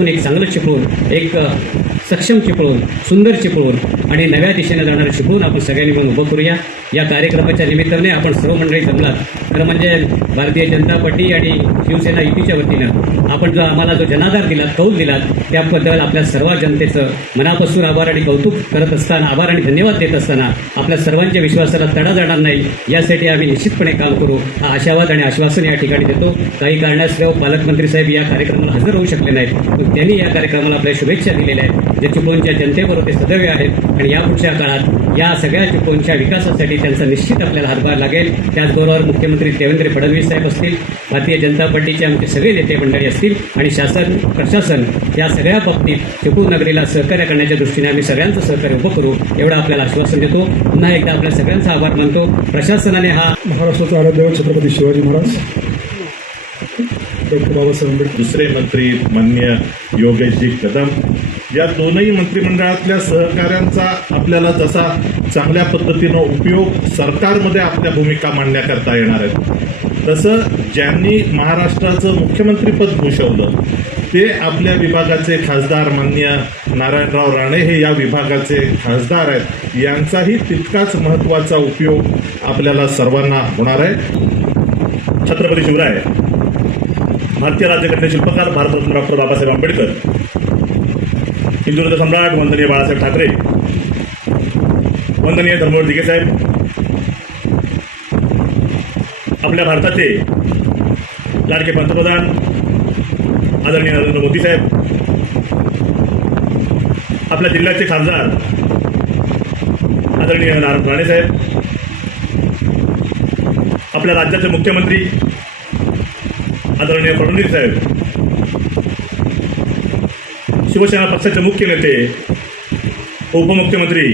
त्यातून एक चांगलं चिपळून एक सक्षम चिपळून सुंदर चिपळून आणि नव्या दिशेने जाणारं चिपळून आपण सगळ्यांनी मिळून उभं करूया. या कार्यक्रमाच्या निमित्ताने आपण सर्व मंडळी जमलात. खरं म्हणजे भारतीय जनता पार्टी आणि शिवसेना युतीच्या वतीनं आपण जो आम्हाला जो जनाधार दिलात कौल दिलात त्याबद्दल आपल्या सर्व जनतेचं मनापासून आभार आणि कौतुक करत असताना आभार आणि धन्यवाद देत असताना आपल्या सर्वांच्या विश्वासाला तडा जाणार नाही यासाठी आम्ही निश्चितपणे काम करू. हा आशावाद आणि आश्वासन या ठिकाणी देतो. काही कारणास्तव पालकमंत्री साहेब या कार्यक्रमाला हजर होऊ शकले नाहीत. पण त्यांनी या कार्यक्रमाला आपल्या शुभेच्छा दिलेल्या आहेत. जे चिपळूणच्या जनतेबरोबर ते सदैव आहेत. आणि यापुढच्या काळात या सगळ्या चिपळूणच्या विकासासाठी त्यांचा निश्चित आपल्याला हातभार लागेल. त्याचबरोबर मुख्यमंत्री देवेंद्र फडणवीस साहेब असतील भारतीय जनता पार्टीचे आमचे सगळे नेते मंडळी असतील आणि शासन प्रशासन या सगळ्या बाबतीत चिपळूण नगरीला सहकार्य करण्याच्या दृष्टीने आम्ही सगळ्यांचं सहकार्य उभं करू एवढं आपल्याला आश्वासन देतो. पुन्हा एकदा आपल्या सगळ्यांचा आभार मानतो. प्रशासनाने हा महाराष्ट्राचा आराध्य छत्रपती शिवाजी महाराज. डॉक्टर बाबासाहेब आंबेडकर. दुसरे मंत्री मान्य योगेशजी कदम. या दोनही मंत्रिमंडळातल्या सहकाऱ्यांचा आपल्याला जसा चांगल्या पद्धतीनं उपयोग सरकारमध्ये आपल्या भूमिका मांडण्याकरता येणार आहेत. तसं ज्यांनी महाराष्ट्राचं मुख्यमंत्रीपद भूषवलं ते आपल्या विभागाचे खासदार मान्य नारायणराव राणे हे या विभागाचे खासदार आहेत. यांचाही तितकाच महत्त्वाचा उपयोग आपल्याला सर्वांना होणार आहे. छत्रपती शिवराय भारतीय राज्यघटने शिल्पकार भारतरत्न डॉक्टर बाबासाहेब आंबेडकर हिंदुत्व सम्राट वंदनीय बाळासाहेब ठाकरे वंदनीय धर्मवर दिघे साहेब आपल्या भारताचे लाडके पंतप्रधान आदरणीय नरेंद्र मोदी साहेब आपल्या जिल्ह्याचे खासदार आदरणीय नारायण राणे साहेब आपल्या राज्याचे मुख्यमंत्री आदरणीय फडणवीस साहेब शिवसेना पक्षाचे मुख्य नेते उपमुख्यमंत्री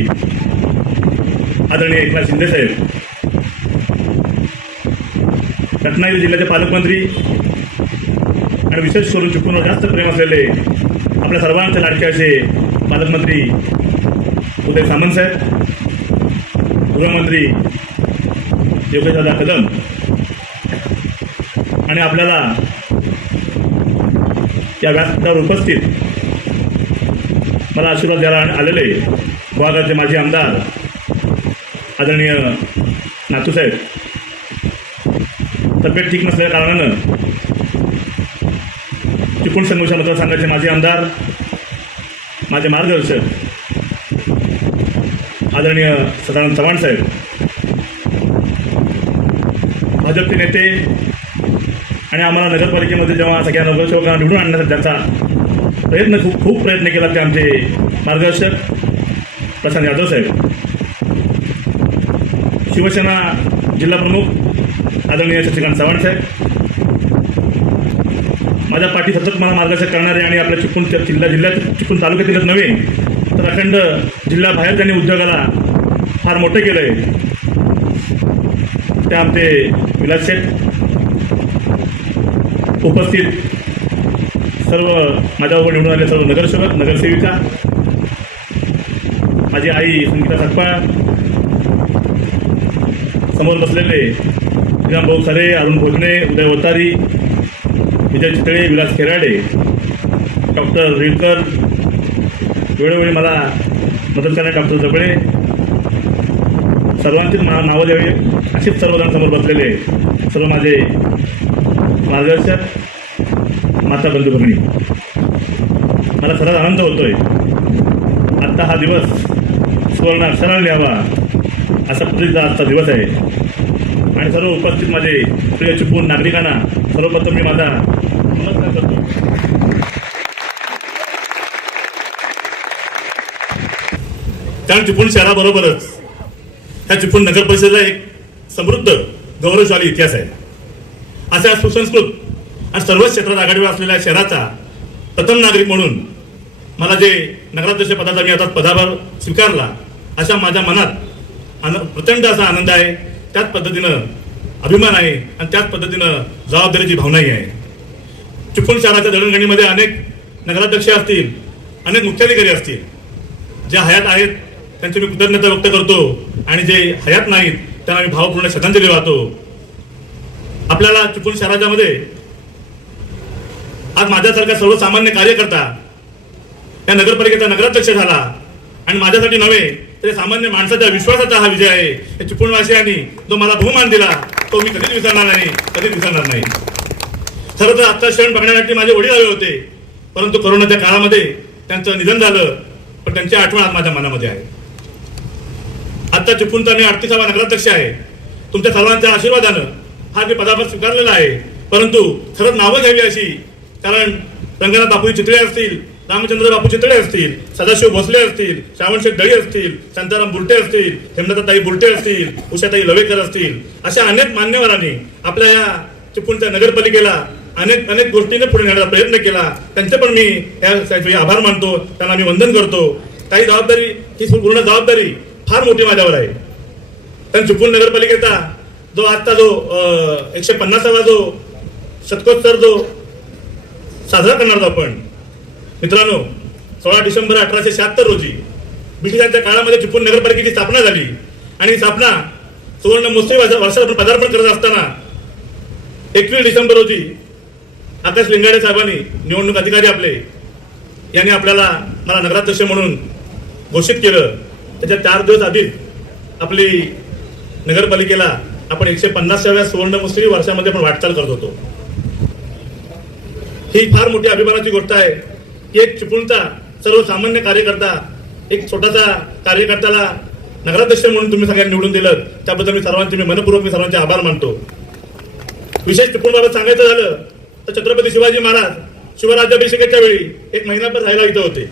आदरणीय एकनाथ शिंदे साहेब रत्नागिरी जिल्ह्याचे पालकमंत्री आणि विशेष करून चुकून जास्त प्रेम असलेले आपल्या सर्वांचे लाडके असे पालकमंत्री उदय सामंत साहेब गृहमंत्री योगेशदादा कदम आणि आपल्याला या व्यासपीठावर उपस्थित मला आशीर्वाद द्यायला आलेले विभागाचे माजी आमदार आदरणीय नातूसाहेब तब्येत ठीक नसल्या कारणानं चिपळूण संघर्षा मतदारसंघाचे माजी आमदार माझे मार्गदर्शक आदरणीय सदानंद चव्हाण साहेब. भाजपचे नेते आणि आम्हाला नगरपालिकेमध्ये जेव्हा सगळ्या नगरसेवकांना निवडून आणण्यासाठी त्यांचा प्रयत्न खूप खूप प्रयत्न केला ते आमचे मार्गदर्शक प्रशांत यादव साहेब. शिवसेना जिल्हा प्रमुख आदरणीय शशिकांत चव्हाण साहेब. माझ्या पाठी सतत मला मार्गदर्शक करणारे आणि आपल्या चिपळूण जिल्हा जिल्ह्यात चिपळूण तालुक्यातीलच नव्हे तर अखंड जिल्ह्याबाहेर त्यांनी उद्योगाला फार मोठं केलं आहे ते आमचे विलास शेठ. उपस्थित सर्व माझ्याबरोबर निवडून आले सर्व नगरसेवक नगरसेविका माझी आई संगीता सकपाळ समोर बसलेले भाऊ सरे अरुण भोजने उदय ओतारी विजय चितळे विलास खेराडे डॉक्टर रेडकर वेळोवेळी मला मदत करणारे डॉक्टर जबळे सर्वांचीच ना नावं द्यावी असेच सर्वजण समोर बसलेले सर्व माझे मार्गदर्शक माता बंधू भगिनी मला खराच आनंद होतोय. आत्ता हा दिवस सुवर्ण अक्षराने लिहावा असा पद्धतीचा आजचा दिवस आहे. आणि सर्व उपस्थित माझे प्रिय चिपळूण नागरिकांना सर्वप्रथम मी माझा नमस्कार करतो. त्या चिपळूण शहराबरोबरच ह्या चिपळूण नगर परिषदेचा एक समृद्ध गौरवशाली इतिहास आहे. असा सुसंस्कृत आणि सर्वच क्षेत्रात आघाडीवर असलेल्या शहराचा प्रथम नागरिक म्हणून मला जे नगराध्यक्ष पदाचा मी आता पदाभार स्वीकारला अशा माझ्या मनात आन प्रचंड असा आनंद आहे. त्याच पद्धतीनं अभिमान आहे आणि त्याच पद्धतीनं जबाबदारीची भावनाही आहे. चिपळूण शहराच्या दळणगणीमध्ये अनेक नगराध्यक्ष असतील अनेक मुख्याधिकारी असतील ज्या हयात आहेत त्यांची मी कृतज्ञता व्यक्त करतो आणि जे हयात नाहीत त्यांना मी भावपूर्ण श्रद्धांजली वाहतो. आपल्याला चिपळूण शहराच्यामध्ये आज माझ्यासारखा सर्वसामान्य कार्यकर्ता या नगरपालिकेचा नगराध्यक्ष झाला. आणि माझ्यासाठी नव्हे तर सामान्य माणसाच्या विश्वासाचा हा विजय आहे. या चिपळूणवासियांनी जो मला बहुमान दिला तो मी कधीच विसरणार नाही कधीच विसरणार नाही. खरं तर आजचा क्षण बघण्यासाठी माझे वडील हवे होते परंतु कोरोनाच्या काळामध्ये त्यांचं निधन झालं पण त्यांची आठवण आज माझ्या मनामध्ये आहे. आता चिपळूणचा मी अडतीसावा नगराध्यक्ष आहे. तुमच्या सर्वांच्या आशीर्वादानं हा मी पदाभार स्वीकारलेला आहे. परंतु खरंच नावं घ्यावी अशी कारण रंगनाथ बापू चितळे असतील रामचंद्र बापू चितळे असतील सदाशिव भोसले असतील श्रावणशेठ दळी असतील शांताराम बुलटे असतील हेमलताताई बुलटे असतील उषाताई लवेकर असतील अशा अनेक मान्यवरांनी आपल्या या चिपळूणच्या नगरपालिकेला अनेक अनेक गोष्टीने पुढे नेण्याचा प्रयत्न केला. त्यांचे पण मी यासाठी आभार मानतो. त्यांना मी वंदन करतो. काही जबाबदारी ही पूर्ण जबाबदारी फार मोठी माझ्यावर आहे. कारण चिपळूण नगरपालिकेचा जो आजचा जो एकशे पन्नासावा जो शतकोत्तर जो साजरा करणार आहोत आपण. मित्रांनो सोळा डिसेंबर अठराशे शहात्तर रोजी ब्रिटिशांच्या काळामध्ये चिपळूण नगरपालिकेची स्थापना झाली. आणि ही स्थापना सुवर्ण महोत्सवी वर्षा- वर्षात आपण पदार्पण करत असताना एकवीस डिसेंबर रोजी आकाश लिंगाडे साहेबांनी निवडणूक अधिकारी आपले यांनी आपल्याला मला नगराध्यक्ष म्हणून घोषित केलं. त्याच्या चार दिवस आधीच आपली नगरपालिकेला आपण एकशे पन्नासाव्या सुवर्ण मुस्लिम वर्षामध्ये आपण वाटचाल करत होतो. ही फार मोठी अभिमानाची गोष्ट आहे. की एक चिपळूणचा सर्वसामान्य कार्यकर्ता एक छोटासा कार्यकर्त्याला नगराध्यक्ष म्हणून तुम्ही सगळ्यांनी निवडून दिलं त्याबद्दल मी सर्वांचे मी मनपूर्वक मी सर्वांचे आभार मानतो. विशेष चिपळूणबाबत सांगायचं झालं तर छत्रपती शिवाजी महाराज शिवराज्याभिषेकाच्या वेळी एक महिनाभर राहायला इथं होते.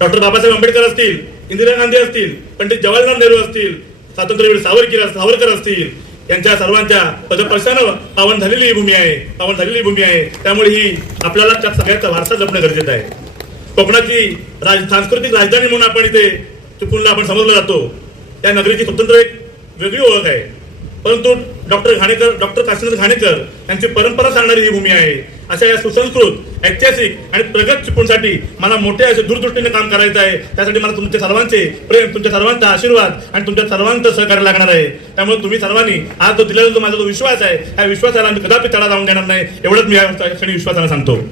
डॉक्टर बाबासाहेब आंबेडकर असतील इंदिरा गांधी असतील पंडित जवाहरलाल नेहरू असतील स्वातंत्र्यवीर सावरकर सावरकर असतील यांच्या सर्वांच्या पदस्पर्शानं पावन झालेली ही भूमी आहे. पावन झालेली भूमी आहे. त्यामुळे ही आपल्याला त्या सगळ्याचा वारसा जपणं गरजेचं आहे. कोकणाची राज सांस्कृतिक राजधानी म्हणून आपण इथे चिपळूणला आपण समजलं जातो. त्या नगरीची स्वतंत्र एक वेगळी ओळख आहे. परंतु डॉक्टर घाणेकर डॉक्टर काशीनाथ घाणेकर यांची परंपरा सांगणारी ही भूमी आहे. अशा या सुसंस्कृत ऐतिहासिक आणि प्रगत चिपळूणसाठी मला मोठ्या असे दूरदृष्टीने काम करायचं आहे. त्यासाठी मला तुमच्या सर्वांचे प्रेम तुमच्या सर्वांचा आशीर्वाद आणि तुमच्या सर्वांचं सहकार्य लागणार आहे. त्यामुळे तुम्ही सर्वांनी आज जो दिलेला जो माझा जो विश्वास आहे त्या विश्वासाला मी कदापि तडा जाऊन देणार नाही. एवढंच मी या क्षणी विश्वासाला सांगतो.